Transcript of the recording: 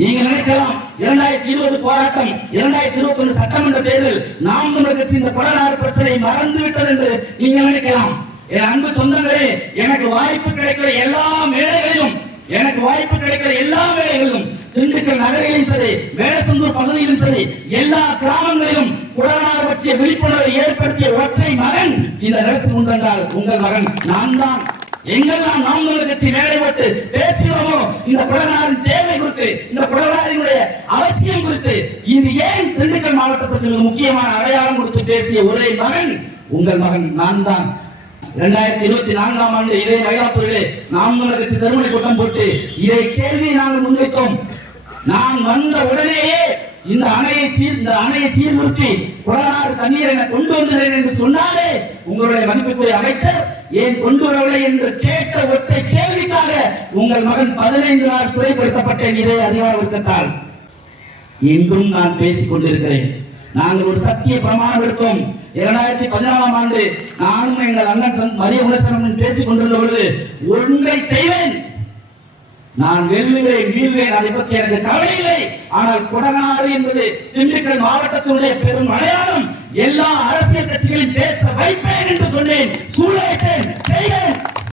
நீங்க நினைக்கலாம் 2020 போராட்டம், 2021 சட்டமன்ற தேர்தல், நாம் தமிழர் கட்சி இந்த கொடநாடு பிரச்சனை மறந்து விட்டது என்று நீங்க நினைக்கலாம். என் அன்பு சொந்தங்களே, எனக்கு வாய்ப்பு கிடைக்கிற எல்லா மேடைகளிலும் திண்டுக்கல் நகரிலும் சரி, வேடசந்தூர் பகுதியிலும் சரி, எல்லா கிராமங்களிலும் கொடநாடு பற்றிய விழிப்புணர்வை ஏற்படுத்திய ஒற்றை மகன் இந்த நேரத்தில் உண்டென்றால் உங்கள் மகன் நான் தான். எங்கெல்லாம் நாம் தமிழர் கட்சி மேடை போட்டு பேசுகிறோமோ இந்த கொடநாடின் தேவை குறித்து, இந்த கொடநாடினுடைய அவசியம் குறித்து, இது ஏன் திண்டுக்கல் மாவட்டத்துக்கு முக்கியமான அடையாளம் கொடுத்து பேசிய ஒரே மகன் உங்கள் மகன் நான் தான். 2024ஆம் ஆண்டு இதே மயிலாப்பூரிலே நாம் தமிழர் கட்சி தருமணி கூட்டம் போட்டு இதை கேள்வியை நாங்கள் முன்வைத்தோம். நான் வந்த உடனேயே இந்த அணையை சீர்திருத்தி கொடநாடு தண்ணீரை கொண்டு வந்தேன் என்று சொன்னாலே உங்களுடைய மதிப்புக்குரிய அமைச்சர் ஏன் கொண்டு வரவில்லை என்று கேட்ட ஒற்றை கேள்விக்காக உங்கள் மகன் 15 நாள் சிறைப்படுத்தப்பட்டேன் இதே அதிகார வர்க்கத்தால். இன்றும் நான் பேசிக் கொண்டிருக்கிறேன். நாங்கள் ஒரு சத்திய பிரமாணம் எடுத்தோம். 2014ஆம் ஆண்டு நானும் எங்கள் அண்ணன் மரிய உலசனம் பேசிக் கொண்டிருந்த பொழுது ஒன்றை செய்வேன், நான் வெல்லுவேன் வீழ்வேன், அதை பற்றி எனக்கு கவலை இல்லை. ஆனால் கொடநாடு என்பது திண்டுக்கல் மாவட்டத்தினுடைய பெரும் அடையாளம், எல்லா அரசியல் கட்சிகளையும் பேச வைப்பேன் என்று சொன்னேன். சூழலிட்டேன், செய்வேன்.